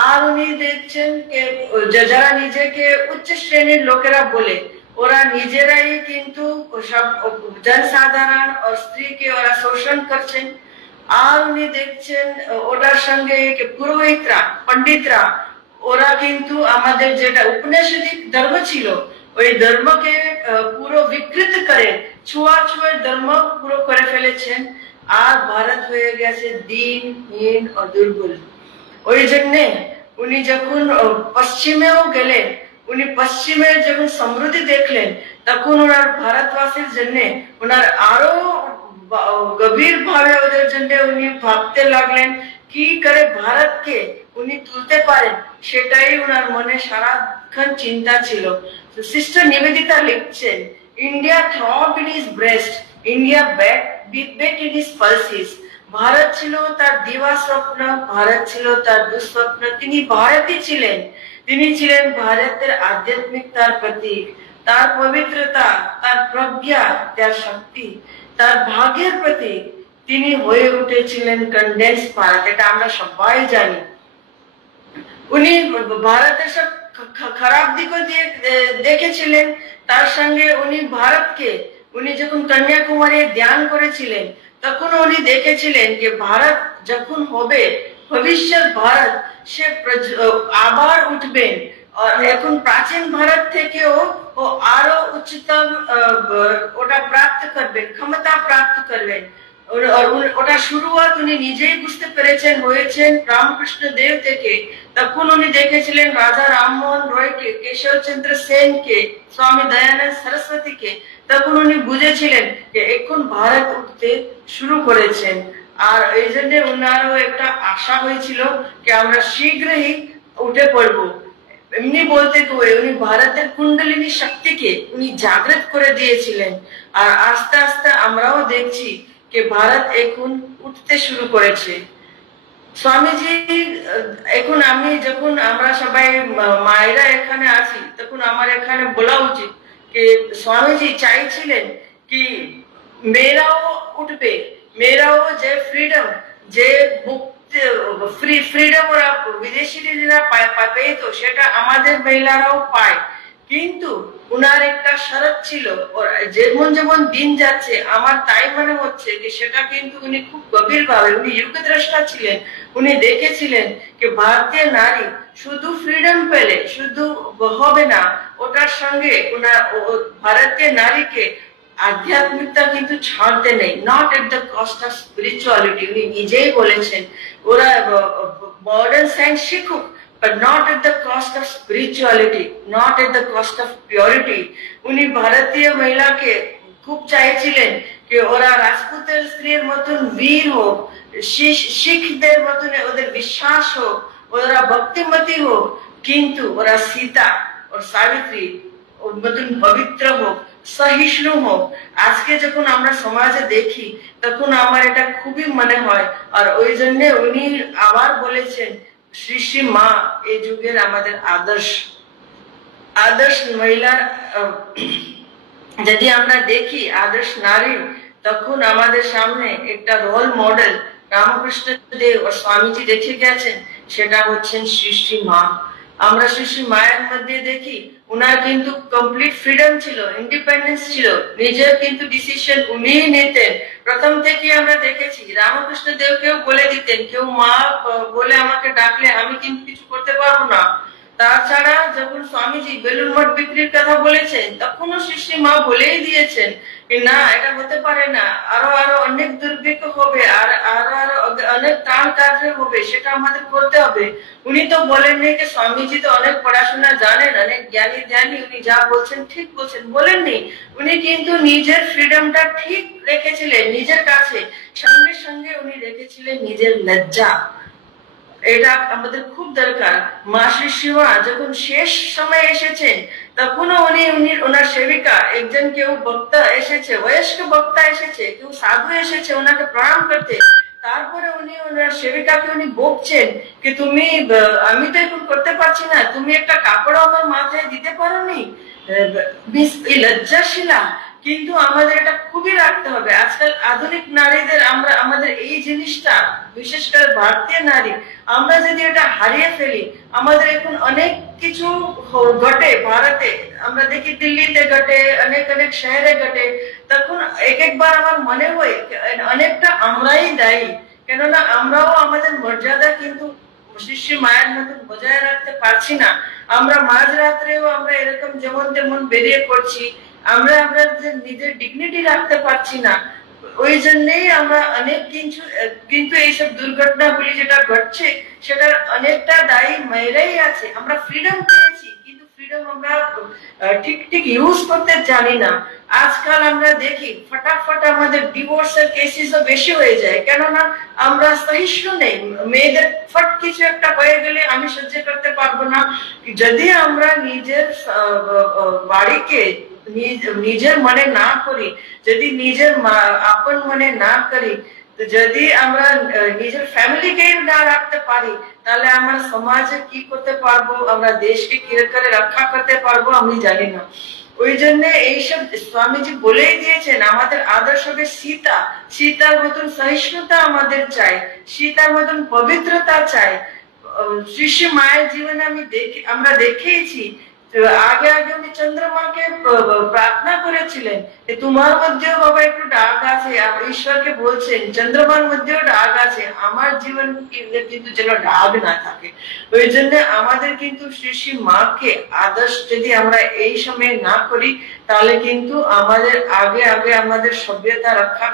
আর উনি দেখছেন যারা নিজেকে উচ্চ শ্রেণীর লোকেরা বলে, ওরা নিজেরাই কিন্তু সব জনসাধারণ ও স্ত্রীকে ওরা শোষণ করছেন। আর উনি দেখছেন ওটার সঙ্গে পুরোহিতরা, পণ্ডিতরা, ওরা কিন্তু আমাদের যেটা উপনিষদিক ধর্ম ছিল ওই ধর্মকে পুরো বিকৃত করে ছুঁয়াছুঁয়ের ধর্ম পুরো করে ফেলেছেন। আর ভারত হয়ে গেছে দিনহীন ও দুর্বল। ওই জন্যে উনি যখন পশ্চিমেও গেলেন, উনি পশ্চিমের যখন সমৃদ্ধি দেখলেন, তখন ওনার ভারতবাসীর জন্য ওনার আরো গভীর ভাবে ওদের জন্য উনি ভাবতে লাগলেন কি করে ভারতকে উনি তুলতে পারেন, সেটাই ওনার মনে সারাক্ষণ চিন্তা ছিল। সিস্টার নিবেদিতা লিখছেন, India throb in his breast, India beat in his pulses. ভারত ছিল তার দিবা স্বপ্ন, ভারত ছিল তার দুঃস্বপ্ন, তিনি ভারতই ছিলেন। তিনি ছিলেন ভারতের আধ্যাত্মিকতার প্রতীক, তার পবিত্রতা, তার প্রজ্ঞা, তার শক্তি, তার ভাগ্যের প্রতীক। তিনি হয়ে উঠেছিলেন কন্ডেন্স ভারত, এটা আমরা সবাই জানি। উনি ভারতের সব খারাপ দিকও দিয়ে দেখেছিলেন, তার সঙ্গে উনি ভারতকে, উনি যখন কন্যাকুমারী ধ্যান করেছিলেন তখন উনি দেখেছিলেন যে ভারত যখন হবে, ভবিষ্যৎ ভারত সে আবার উঠবেন, আর এখন প্রাচীন ভারত থেকেও ও আরো উচ্চতম ওটা প্রাপ্ত করবেন, ক্ষমতা প্রাপ্ত করবেন। ওটা শুরুয়াত উনি নিজেই বুঝতে পেরেছেন হয়েছেন রামকৃষ্ণ দেব থেকে। তখন উনি দেখেছিলেন রাজা রামমোহন রয়কে, কেশব চন্দ্র সেনকে, স্বামী দয়ানন্দ সরস্বতীকে। তখন উনি বুঝেছিলেন যে এখন ভারত উঠতে শুরু করেছেন। আর এই জন্য উনারও একটা আশা হয়েছিল যে আমরা শীঘ্রই উঠে পড়বো। এমনি বলতে উনি ভারতের কুণ্ডলিনী শক্তিকে উনি জাগ্রত করে দিয়েছিলেন। আর আস্তে আস্তে আমরাও দেখছি যে ভারত এখন উঠতে শুরু করেছে। স্বামীজি এখন যখন আমরা সবাই মায়েরা এখানে আছি, তখন আমার এখানে বলা উচিত যে স্বামীজি চাইছিলেন কি মেয়েরাও উঠবে, মেয়েরাও যে ফ্রিডম, যে ফ্রিডম ওরা বিদেশিরা পেত সেটা আমাদের মহিলারাও পায়। কিন্তু উনার একটা শরৎ ছিল, যেমন যেমন দিন যাচ্ছে আমার তাই মনে হচ্ছে যে সেটা কিন্তু উনি খুব গভীর ভাবে, উনি যুগদ্রষ্টা ছিলেন, উনি দেখেছিলেন যে ভারতীয় নারী শুধু ফ্রিডম পেলে শুধু হবে না, ওটার সঙ্গে ওনার ভারতীয় নারীকে আধ্যাত্মিকতা কিন্তু ছাড়তে নেই, not at the cost of spirituality. উনি নিজেই বলেছেন ওরা মডার্ন সায়েন্স শিখুক, but not at the cost of spirituality, not at the cost of purity. উনি ভারতীয় মহিলাকে খুব চাইছিলেন যে ওরা রাজপুতের স্ত্রীর মতন বীর হোক, শিখদের মতন ওদের বিশ্বাস হোক, ওরা ভক্তিমতী হোক, কিন্তু ওরা সীতা ও সাবিত্রী ওর মতন পবিত্র হোক, সহিষ্ণু হোক। আজকে যখন আমরা সমাজে দেখি তখন আমার এটা খুবই মনে হয়। আর ওই জন্য উনি আবার বলেছেন শ্রী শ্রী মা এই যুগের আমাদের আদর্শ মহিলার যদি আমরা দেখি আদর্শ নারী, তখন আমাদের সামনে একটা রোল মডেল রামকৃষ্ণ দেব ও স্বামীজি রেখে গেছেন, সেটা হচ্ছেন শ্রী শ্রী মা। আমরা শ্রী শ্রী মায়ের মধ্যে দেখি উনার কিন্তু কমপ্লিট ফ্রিডম ছিল, ইন্ডিপেন্ডেন্স ছিল, নিজের কিন্তু ডিসিশন উনি নিতেন। প্রথম থেকে আমরা দেখেছি রামকৃষ্ণ দেব কেউ বলে দিতেন, কেউ মা বলে আমাকে ডাকলে আমি কিন্তু কিছু করতে পারবো না। তাছাড়া যখন স্বামীজি বেলুর মঠ বিক্রির কথা বলেছেন তখনও শ্রী শ্রী মা বলেই দিয়েছেন না, এটা হতে পারে না, আরো আরো অনেক দুর্ভিক্ষ হবে, আর আরো আরো অনেক ত্রাণ কার্য হবে, সেটা আমাদের করতে হবে। উনি তো বলেননি যে স্বামীজি তো অনেক পড়াশোনা জানেন, অনেক জ্ঞানী, উনি যা বলছেন ঠিক বলছেন, বলেননি। উনি কিন্তু নিজের ফ্রিডমটা ঠিক রেখেছিলেন নিজের কাছে, সঙ্গে সঙ্গে উনি রেখেছিলেন নিজের লজ্জা। এটা আমাদের খুব দরকার। মা শ্রী শিবা যখন শেষ সময় এসেছেন তখনও ওনার সেবিকা একজন, কেউ বক্তা এসেছে, বয়স্ক বক্তা এসেছে, কেউ সাধু এসেছে ওনাকে প্রণাম করতে। তারপরে উনি ওনার সেবিকাকে উনি বকছেন যে তুমি, আমি তো এখন করতে পারছি না, তুমি একটা কাপড় আমার মাথায় দিতে পারোনি, লজ্জাশীলা। কিন্তু আমাদের এটা খুবই রাখতে হবে। আজকাল আধুনিক নারীদের আমাদের এই জিনিসটা, বিশেষ করে ভারতীয় নারী, আমরা যদি এটা হারিয়ে ফেলি, আমাদের এখন অনেক কিছু ঘটে ভারতে, আমরা দেখি দিল্লিতে ঘটে, অনেক অনেক শহরে ঘটে, তখন একবার আমার মনে হয় অনেকটা আমরাই দায়ী। কেননা আমরাও আমাদের মর্যাদা কিন্তু শ্রী মায়ের মতন বজায় রাখতে পারছি না। আমরা মাঝরাত্রেও আমরা এরকম যেমন তেমন বেরিয়ে পড়ছি, আমরা নিজের ডিগনিটি রাখতে পারছি না। ওই জন্যই আমরা অনেক কিন্তু এইসব দুর্ঘটনাগুলি যেটা ঘটছে সেটার অনেকটা দায়ী মেয়েরাই আছে। আমরা ফ্রিডম পেয়েছি, কিন্তু ফ্রিডম আমরা ঠিক ঠিক ইউজ করতে জানি না। আজকাল আমরা দেখি ফটাফট আমাদের ডিভোর্সের কেসেসও বেশি হয়ে যায়, কেননা আমরা সহিষ্ণু নেই। মেয়েদের ফট কিছু একটা হয়ে গেলে আমি সহ্য করতে পারবো না। যদি আমরা নিজের বাড়িকে নিজের মনে না করি, যদি নিজের আপন মনে না করি, যদি আমরা নিজের ফ্যামিলিকে না রাখতে পারি, তাহলে আমরা সমাজে কি করতে পারবো, আমরা দেশকে কি করে রক্ষা করতে পারবো আমি জানি না। ওই জন্য এইসব স্বামীজি বলেই দিয়েছেন, আমাদের আদর্শ হবে সীতা। সীতার মতন সহিষ্ণুতা আমাদের চাই, সীতার মতন পবিত্রতা চাই। শ্রী শ্রী মায়ের জীবনে আমরা দেখেইছি, আগে আগে উনি চন্দ্রমাকে প্রার্থনা করেছিলেন, তোমার মধ্যেও বাবা একটু ডাক আছে। ঈশ্বরকে বলছেন চন্দ্রমার মধ্যেও ডাক আছে, আমার জীবন কিন্তু যেন ডাক না থাকে। ওই জন্য আমাদের কিন্তু শ্রী শ্রী মাকে আদর্শ যদি আমরা এই সময় না করি, তাহলে কিন্তু আমাদের আগে আগে আমাদের সভ্যতা রক্ষা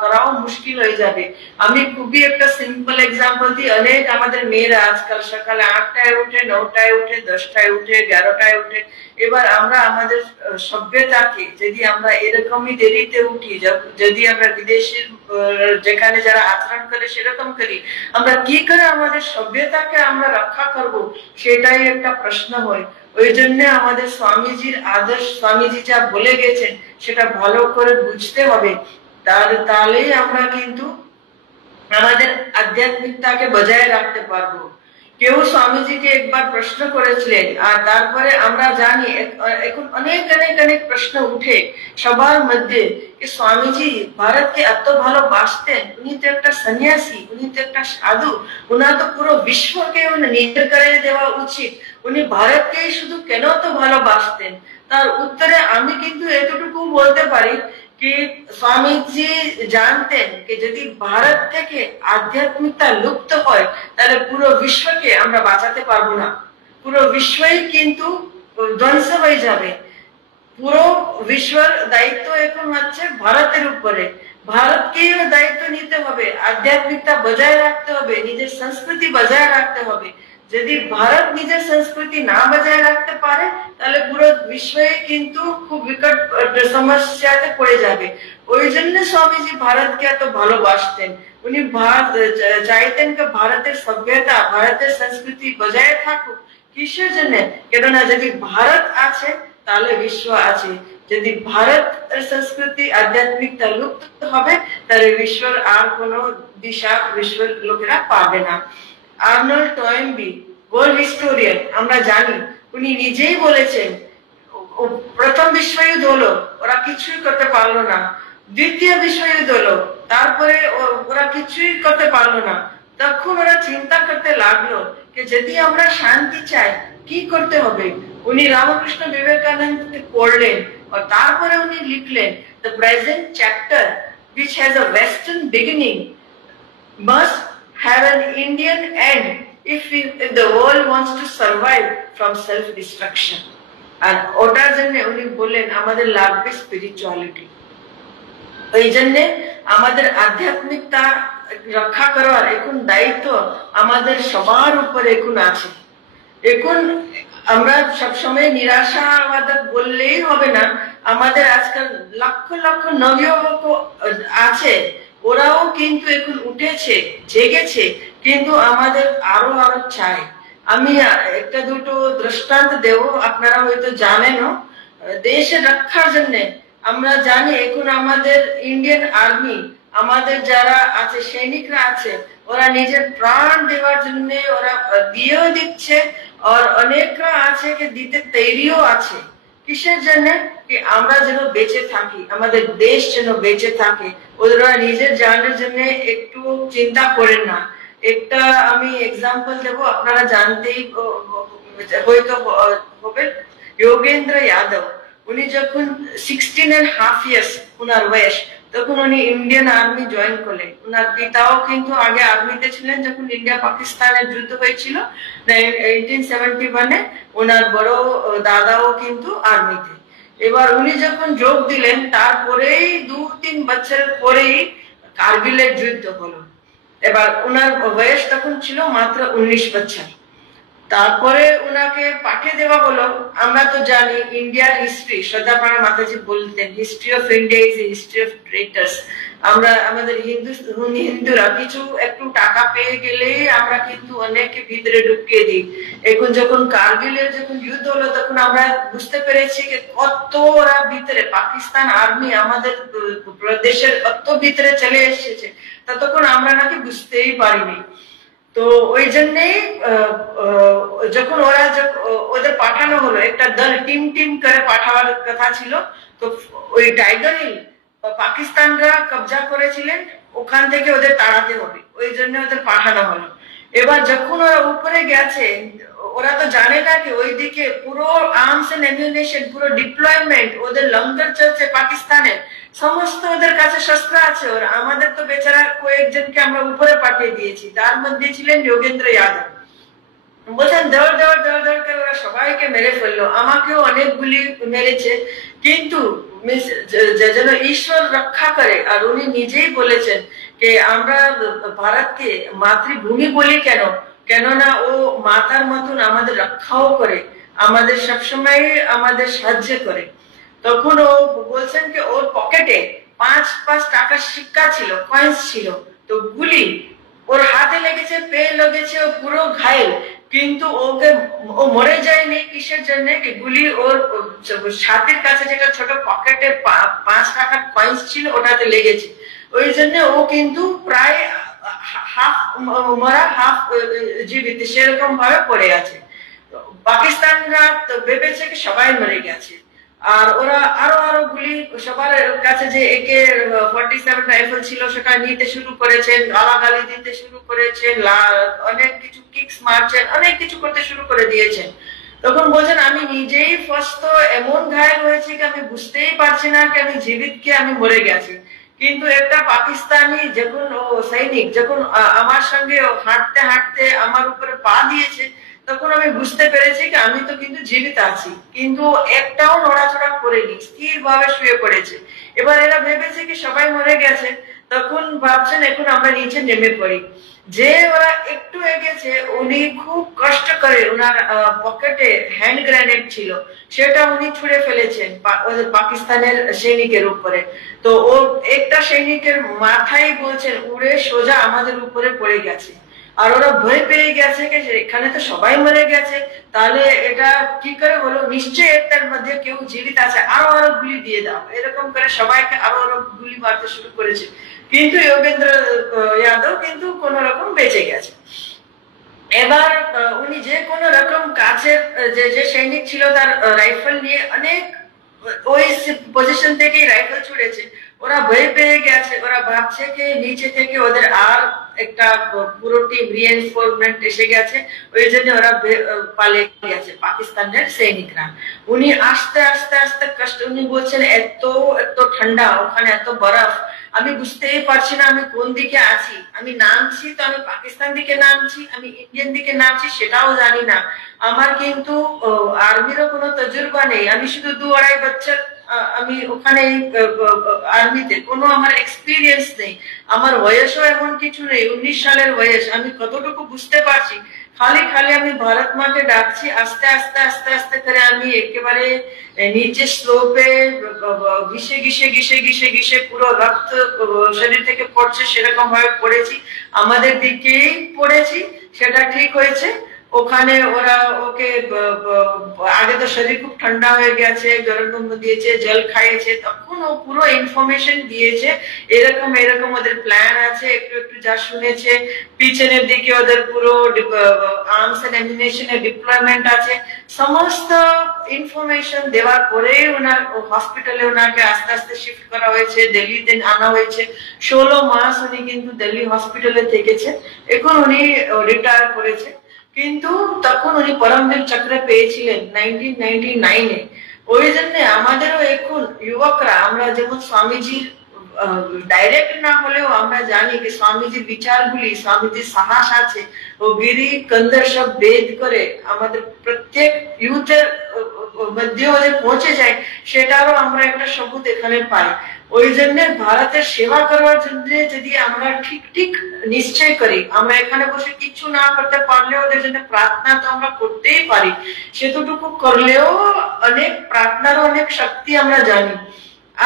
করাও মুশকিল হয়ে যাবে। আমি খুবই একটা সিম্পল এক্সাম্পল দিই। অনেক আমাদের মেয়েরা আজকাল সকালে 8টায় উঠে, 9টায় উঠে, 10টায় উঠে, 11টায় উঠে। এবার আমরা আমাদের সভ্যতাকে যদি আমরা এরকমই দেরিতে উঠি, যদি আমরা বিদেশের যেখানে যারা আচরণ করে সেরকম করি, আমরা কি করে আমাদের সভ্যতাকে আমরা রক্ষা করব, সেটাই একটা প্রশ্ন হয়। ওই জন্য আমাদের স্বামীজির আদর্শ, স্বামীজি যা বলে গেছেন সেটা ভালো করে বুঝতে হবে। তাহলেই আমরা কিন্তু আমাদের আধ্যাত্মিকতাকে বজায় রাখতে পারবো। কেউ স্বামীজিকে একবার প্রশ্ন করেছিলেন, আর তারপরে আমরা জানি এখন অনেক অনেক অনেক প্রশ্ন উঠে সবার মধ্যে, স্বামীজি ভারতকে এত ভালোবাসতেন, উনি তো একটা সন্ন্যাসী, উনি তো একটা সাধু, উনার তো পুরো বিশ্বকে নিজের করে দেওয়া উচিত, উনি ভারতকে শুধু কেন তো ভালোবাসতেন? তার উত্তরে আমি কিন্তু এতটুকু বলতে পারি कि स्वामी जी जानते हैं कि यदि भारत থেকে আধ্যাত্মিকতা লুপ্ত হয়, তাহলে পুরো বিশ্বকে আমরা বাঁচাতে পারবো না। পুরো বিশ্বই কিন্তু ধ্বংস হয়ে যাবে। পুরো বিশ্বের দায়িত্ব এখন হচ্ছে ভারতের উপরে। ভারতকেই দায়িত্ব নিতে হবে, আধ্যাত্মিকতা বজায় রাখতে হবে, নিজের সংস্কৃতি বজায় রাখতে হবে। যদি ভারত নিজের সংস্কৃতি না বজায় রাখতে পারে, তাহলে পুরো বিশ্বই কিন্তু খুব বিকট সমস্যাতে পড়ে যাবে। ওই জন্য স্বামীজি ভারতকে এত ভালোবাসতেন। উনি চাইতেন যে ভারতের সভ্যতা, ভারতের সংস্কৃতি বজায় থাকুক। কিসের জন্য? কেননা যদি ভারত আছে তাহলে বিশ্ব আছে। যদি ভারতের সংস্কৃতি আধ্যাত্মিকতা লুপ্ত হবে, তাহলে বিশ্বের আর কোনো দিশা বিশ্বের লোকেরা পাবে না। আর্নল্ড টয়েনবি, ওয়ার্ল্ড হিস্টোরিয়ান, আমরা জানি উনি নিজেই বলেছেন, প্রথম বিশ্বযুদ্ধ হলো, ওরা কিছুই করতে পারলো না। দ্বিতীয় বিশ্বযুদ্ধ হলো, তারপরে ওরা কিছুই করতে পারলো না। তখন ওরা চিন্তা করতে লাগলো যে যদি আমরা শান্তি চাই কি করতে হবে। উনি রামকৃষ্ণ বিবেকানন্দকে পড়লেন, আর তারপরে উনি লিখলেন, the present chapter which has a western beginning must have an Indian end if the world wants to survive from self-destruction. আর ওটার জন্য উনি বললেন আমাদের লাগবে স্পিরিচুয়ালিটি। এই জন্য আমাদের আধ্যাত্মিকতা রক্ষা করার এখন দায়িত্ব আমাদের সবার উপরে এখন আছে। এখন আমরা সবসময় নিরাশাবাদ বললেই হবে না। আমাদের আজকাল লক্ষ লক্ষ নবযুবক আছে, ওরাও কিন্তু এখন উঠেছে, জেগেছে, কিন্তু আমাদের আরো আরো চাই। আমি একটা দুটো দৃষ্টান্ত দেব, আপনারা হয়তো জানেনও। দেশের রক্ষার জন্য আমরা জানি এখন আমাদের ইন্ডিয়ান আর্মি, আমাদের যারা আছে সৈনিকরা আছে, ওরা নিজের প্রাণ দেওয়ার জন্য ওরা দিয়েও দিচ্ছে, আর অনেকরা আছে কি দিতে তৈরিও আছে। কিসের জন্য? কি আমরা যেন বেঁচে থাকি, আমাদের দেশ যেন বেঁচে থাকে। ওরা নিজের জানের জন্য একটু চিন্তা করেন না। একটা আমি এক্সাম্পল দেবো, আপনারা জানতেই হয়তো হবে। যোগেন্দ্র যাদব, উনি যখন 16.5 years উনার বয়স, তখন উনি ইন্ডিয়ান আর্মি জয়েন করলেন। উনার পিতাও কিন্তু আগে আর্মিতে ছিলেন যখন ইন্ডিয়া পাকিস্তানের যুদ্ধ হয়েছিল 1871-এ। ওনার বড় দাদাও কিন্তু আর্মিতে। এবার উনি যখন যোগ দিলেন, তারপরেই 2-3 বছর পরেই কার্গিলের যুদ্ধ হলো। এবার উনার বয়স তখন ছিল মাত্র 19 বছর। তারপরে উনাকে পাঠিয়ে দেওয়া হলো। আমরা তো জানি ইন্ডিয়ার হিস্ট্রি, শ্রদ্ধাপ্রাণা মাতাজি বলতেন, history of India is history of traitors. আমরা আমাদের হিন্দুরা কিছু একটু টাকা পেয়ে গেলেই আমরা কিন্তু অনেকে ভিতরে ঢুকিয়ে দিই। এখন যখন কার্গিলের যখন যুদ্ধ হলো তখন আমরা বুঝতে পেরেছি যে কত ওরা ভিতরে, পাকিস্তান আর্মি আমাদের দেশের কত ভিতরে চলে এসেছে, ততক্ষণ আমরা নাকি বুঝতেই পারিনি। তো ওই জন্যেই যখন ওদের পাঠানো হলো, একটা দল টিম টিম করে পাঠাবার কথা ছিল, তো ওই টাইগার হিল পাকিস্তানরা কবজা করেছিলেন, ওখান থেকে ওদের তাড়াতে হবে, ওই জন্য ওদের পাঠানো হলো। এবার যখন ওরা উপরে গেছে, ওরা তো জানে না কি ওইদিকে পুরো আর্মস এন্ড অ্যামিউনিশন, পুরো ডিপ্লয়মেন্ট, ওদের লঙ্গর চলছে পাকিস্তানের, সমস্ত ওদের কাছে শস্ত্র আছে। ওর আমাদের তো বেচারা কয়েকজনকে আমরা উপরে পাঠিয়ে দিয়েছি, তার মধ্যে ছিলেন যোগেন্দ্র যাদব। বলছেন দৌড় দৌড় দৌড় দৌড় করে ওরা সবাইকে মেরে ফেললো, আমাকেও অনেক গুলি মেরেছে, কিন্তু যেন ঈশ্বর রক্ষা করে। আর উনি নিজেই বলেছেন যে আমরা ভারতকে মাতৃভূমি বলি কেন, কেননা ও মাতার মতন আমাদের রক্ষাও করে, আমাদের সবসময় আমাদের সাহায্য করে। তখন ও বলছেন যে ওর পকেটে 5 টাকার সিক্কা ছিল, কয়েন্স ছিল, তো গুলি ওর হাতে লেগেছে, পেয়ে লেগেছে, ও পুরো ঘায়েল, কিন্তু ও মরে যায়নি। কিসের জন্য? গুলি ওর ছাতির কাছে যেটা ছোট পকেটে 5 টাকার কয়েন্স ছিল ওটাতে লেগেছে, ওই জন্য ও কিন্তু প্রায় হাফ মরা হাফ জীবিত সেরকম ভাবে পড়ে আছে। পাকিস্তানরা ভেবেছে কি সবাই মরে গেছে, আর ওরা আরো গুলি সবার কাছে যে AK-47 রাইফেল ছিল সেটা নিতে শুরু করেছেন, গালাগালি দিতে শুরু করেছেন, অনেক কিছু কিক্স মারছেন, অনেক কিছু করতে শুরু করে দিয়েছেন। তখন বলছেন আমি নিজেই ফার্স্ট এমন ঘায়ল হয়েছি কি আমি বুঝতেই পারছি না কি আমি জীবিত কি আমি মরে গেছি। কিন্তু একটা পাকিস্তানি যখন সৈনিক যখন আমার সঙ্গে হাঁটতে হাঁটতে আমার উপরে পা দিয়েছে, তখন আমি বুঝতে পেরেছি যে আমি তো কিন্তু জীবিত আছি, কিন্তু একটাও নড়াচড়া করেনি, স্থির ভাবে শুয়ে পড়েছে। এবার এরা ভেবেছে কি সবাই মরে গেছে, তখন ভাবছেন এখন আমরা নিচে নেমে পড়ি। যে ওরা একটু এগেছে, উনি খুব কষ্ট করে ওনার পকেটে হ্যান্ড গ্রেনেড ছিল, সেটা উনি ছুঁড়ে ফেলেছেন ওদের পাকিস্তানের সৈনিকের উপরে। তো ও একটা সৈনিকের মাথায় বলছেন উড়ে সোজা আমাদের উপরে পড়ে গেছে। আর ওরা ভয় পেয়ে গেছে যে এখানে তো সবাই মরে গেছে, তাহলে এটা কি করে হলো, নিশ্চয়ই একটার মধ্যে কেউ জীবিত আছে, আরো গুলি দিয়ে দাও, এরকম করে সবাইকে আরো গুলি মারতে শুরু করেছে। কিন্তু যোগেন্দ্র যাদব কিন্তু কোন রকম বেঁচে গেছে। এবার উনি যে কোন রকম কাছের যে সৈনিক ছিল তার রাইফেল নিয়ে অনেক ওই পজিশন থেকেই রাইফেল ছুড়েছে। ওরা ভয় পেয়ে গেছে, ওরা ভাবছে যে নিচে থেকে ওদের আর একটা পুরো টিম রিএনফোর্সমেন্ট এসে গেছে, ওই জন্য ওরা পালিয়ে গেছে পাকিস্তানের সৈনিকরা। উনি আস্তে আস্তে আস্তে কষ্ট, উনি বলছেন এত এত ঠান্ডা ওখানে, এত বরফ, আমি বুঝতেই পারছি না আমি কোন দিকে আছি, আমি নামছি তো আমি পাকিস্তান দিকে নামছি, আমি ইন্ডিয়ান দিকে নামছি সেটাও জানি না। আমার কিন্তু আর্মিরও কোনো তজুরবা নেই, আমি শুধু 2-2.5 বছর আমি ওখানে আর্মিতে, কোনো আমার এক্সপিরিয়েন্স নেই, আমার বয়সও এমন কিছু নেই, 19 সালের বয়স, আমি কতটুকু বুঝতে পারছি, খালি খালি আমি ভারত মাকে ডাকছি। আস্তে আস্তে আস্তে আস্তে করে আমি একেবারে নিচে স্লোপে ঘিসে ঘিসে ঘিসে ঘিসে ঘিসে পুরো রক্ত শরীর থেকে পড়ছে, সেরকম ভাবে পড়েছি, আমাদের দিকেই পড়েছি, সেটা ঠিক হয়েছে। ওখানে ওরা ওকে আগে তো শরীর খুব ঠান্ডা হয়ে গেছে, গরম দিয়েছে, জল খাইয়েছে, তখন ও পুরো ইনফরমেশন দিয়েছে এরকম এরকম ওদের প্ল্যান আছে, একটু একটু যা শুনেছে, পিছনের দিকে ওদের পুরো আর্মস এন্ড অ্যামিউনিশনের ডিপ্লয়মেন্ট আছে, সমস্ত ইনফরমেশন দেওয়ার পরে ওনার হসপিটালে ওনাকে আস্তে আস্তে শিফট করা হয়েছে, দিল্লিতে আনা হয়েছে। 16 মাস উনি কিন্তু দিল্লি হসপিটালে থেকেছে, এখন উনি রিটায়ার করেছে। কিন্তু তখন উনি পরমবীর চক্র পেয়েছিলেন 1999-এ। ওই জন্য আমাদেরও এখন যুবকরা, আমরা যেমন স্বামীজির ডাইরেক্ট না হলেও আমরা জানি যে স্বামীজির বিচারগুলি, স্বামীজির সাহস আছে, ও গিরি কন্দর সব বেদ করে আমাদের প্রত্যেক ইউথের মধ্যে ওদের পৌঁছে যায়, সেটারও আমরা একটা সবুত এখানে পাই। ওই জন্য ভারতের সেবা করার জন্য যদি আমরা ঠিক ঠিক নিশ্চয় করি, আমরা এখানে বসে কিছু না করতে পারলেও ওদের জন্য প্রার্থনা তো আমরা করতেই পারি, সেতটুকু করলেও অনেক প্রার্থনারও অনেক শক্তি আমরা জানি।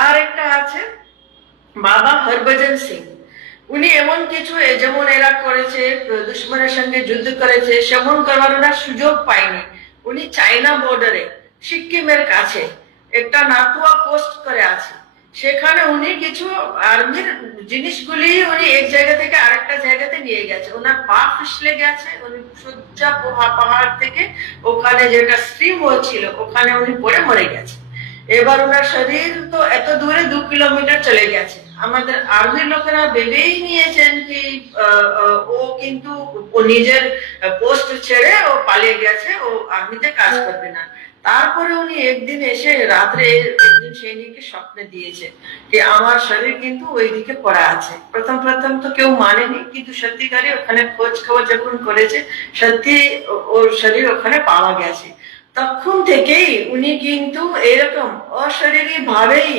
আর একটা আছে বাবা হরভজন সিং, উনি এমন কিছু যেমন এরা করেছে, দুশ্মনের সঙ্গে যুদ্ধ করেছে, সেমন করবার ওনার সুযোগ পায়নি। উনি চায়না বর্ডারে সিকিমের কাছে একটা নাতুয়া পোস্ট করে আছে, সেখানে উনি কিছু আর্মির জিনিসগুলি উনি এক জায়গা থেকে আরেকটা জায়গাতে নিয়ে গেছে। ওনার পা পিছলে গেছে, উনি সোজা পাহাড় থেকে ওখানে যেটা স্ট্রিম হচ্ছিল ওখানে উনি পড়ে মরে গেছে। এবার ওনার শরীর তো এত দূরে 2 কিলোমিটার চলে গেছে। আমাদের আর্মির লোকেরা ভেবেই নিয়েছেন কি ও কিন্তু ও নিজের পোস্ট ছেড়ে ও পালিয়ে গেছে, ও আর্মিতে কাজ করবে না। তারপরে উনি একদিন এসে রাত্রে একজন সৈনিককে স্বপ্নে দিয়েছে যে আমার শরীর কিন্তু ওইদিকে পড়া আছে। প্রথম প্রথম তো কেউ মানেনি, কিন্তু সত্যিকারে ওখানে খোঁজ খবর যখন করেছে সত্যি ওর শরীর ওখানে পাওয়া গেছে। তখন থেকেই উনি কিন্তু এরকম অশরীরী ভাবেই,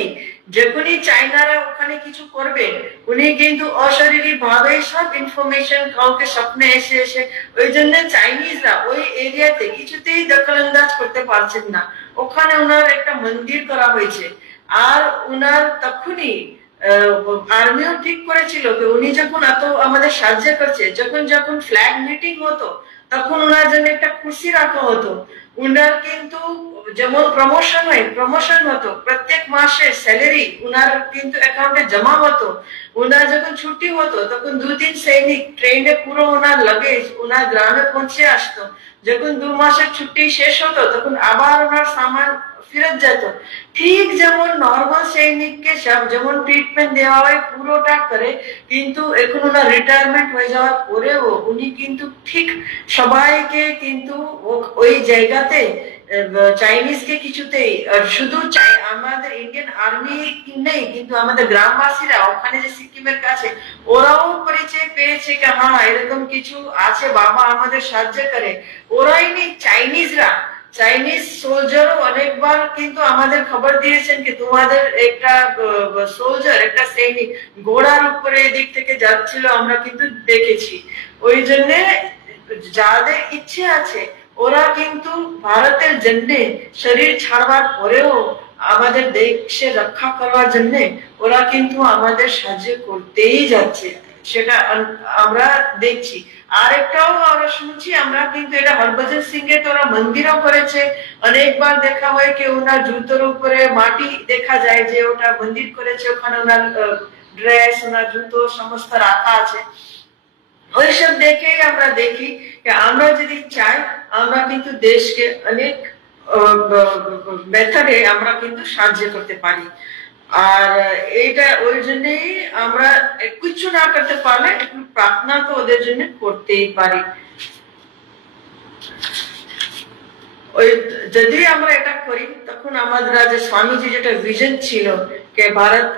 যখনই চাইনারা ওখানে কিছু করবে উনি কিন্তু অশরীরী ভাবেই সব ইনফরমেশন কাউকে স্বপ্নে এসে এসে, ওই জন্য চাইনিজরা ওই এরিয়াতে কিছুতেই দখলন্দাজ করতে পারছেন না। ওখানে ওনার একটা মন্দির করা হয়েছে। আর উনার তখনই আর্মিও ঠিক করেছিল যে উনি যখন এত আমাদের সাহায্য করছে, যখন যখন ফ্ল্যাগ মিটিং হতো তখন ওনার জন্য একটা খুশি রাখা হতো। উনার কিন্তু যেমন প্রমোশন হতো, প্রত্যেক মাসে স্যালারি উনার কিন্তু অ্যাকাউন্টে জমা হতো। উনার যখন ছুটি হতো তখন 2-3 সৈনিক ট্রেনে পুরো ওনার লাগেজ ওনার গ্রামে পৌঁছে আসতো। যখন 2 মাসের ছুটি শেষ হতো তখন আবার ওনার সামান ফেরত যেত। ঠিক যেমন নর্মাল সৈনিককে সব যেমন ট্রিটমেন্ট দেওয়া হয় পুরোটা করে, কিন্তু এখন ওনার রিটায়ারমেন্ট হয়ে যাওয়ার পরেও উনি কিন্তু ঠিক সবাইকে কিন্তু ওই জায়গাতে চাইনিজকে কিছুতেই, শুধু আমাদের ইন্ডিয়ান আর্মি নেই কিন্তু আমাদের গ্রামবাসীরা ওখানে যে সিকিমের কাছে ওরাও পরিচয় পেয়েছে কি হ্যাঁ এরকম কিছু আছে, বাবা আমাদের সাহায্য করে। ওরাই নেই, চাইনিজ সোলজারও অনেকবার কিন্তু আমাদের খবর দিয়েছেন কি তোমাদের একটা সোলজার, একটা সৈনিক ঘোড়ার উপরে এদিক থেকে যাচ্ছিল, আমরা কিন্তু দেখেছি। ওই জন্য যাদের ইচ্ছে আছে ওরা কিন্তু ভারতের জন্য শরীর ছাড়বার পরেও আমাদের দেশে রক্ষা করার জন্য ওরা কিন্তু আমাদের সাহায্য করতেই যাচ্ছে, সেটা আমরা দেখছি। আরেকটাও আমরা শুনছি, আমরা কিন্তু এটা হরভজন সিং এর তোরা মন্দিরও করেছে। অনেকবার দেখা হয় কি ওনার জুতোর উপরে মাটি দেখা যায় যে ওটা মন্দির করেছে, ওখানে ওনার ড্রেস ওনার জুতো সমস্ত রাখা আছে। ওইসব দেখেই আমরা দেখি যে আমরা যদি চাই আমরা কিন্তু দেশকে অনেক মেথডে আমরা কিন্তু সাহায্য করতে পারি। আর এইটা ওই জন্যই আমরা কিছু না করতে পারলে একটু প্রার্থনা তো ওদের জন্য করতেই পারি। ওই যদি আমরা এটা করি তখন আমাদের যে স্বামীজি যেটা ভিশন ছিল যে ভারত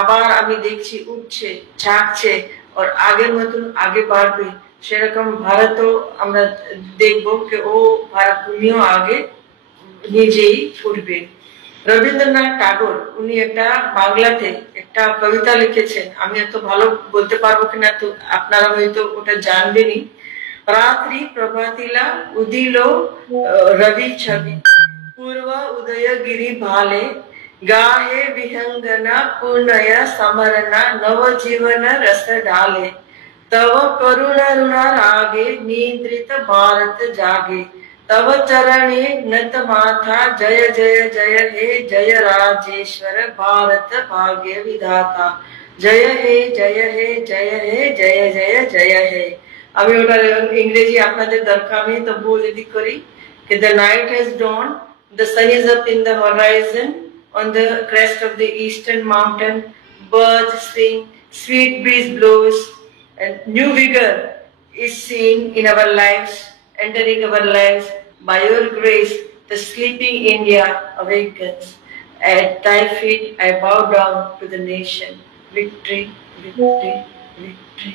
আবার আমি দেখছি উঠছে ঝাঁকছে আর আগের মতন আগে বাড়বে, সেরকম ভারতও আমরা দেখবো যে ও ভারত ভূমিও আগে নিজেই উঠবে। রবীন্দ্রনাথ ঠাকুর উনি একটা বাংলাতে একটা কবিতা লিখেছেন, আমি এত ভালো বলতে পারবো কিনা তো আপনারা হয়তো ওটা জানবেনই। রাত্রি প্রভাতিলা উদিলো রবি ছবি পূর্ব উদয় গিরি ভালে গাহে বিহঙ্গনা পুনয়া समरना नव जीवन रस डाले तव करुण रुणा रागे निद्रित भारत जागे तव चरणे नत माथा जय जय जय हे जय राजेश्वर भारत भाग्य विधाता जय हे जय हे जय हे जय जय जय हे। আমি ওটার ইংরেজি আপনাদের দরকার নেই, তবু যদি করি the night has dawned, the sun is up in the horizon, on the crest of the eastern mountain birds sing, sweet breeze blows, and new vigor is seen in our lives, entering our lives. By your grace the sleeping India awakens. At thy feet I bow down to the nation. Victory, victory, victory.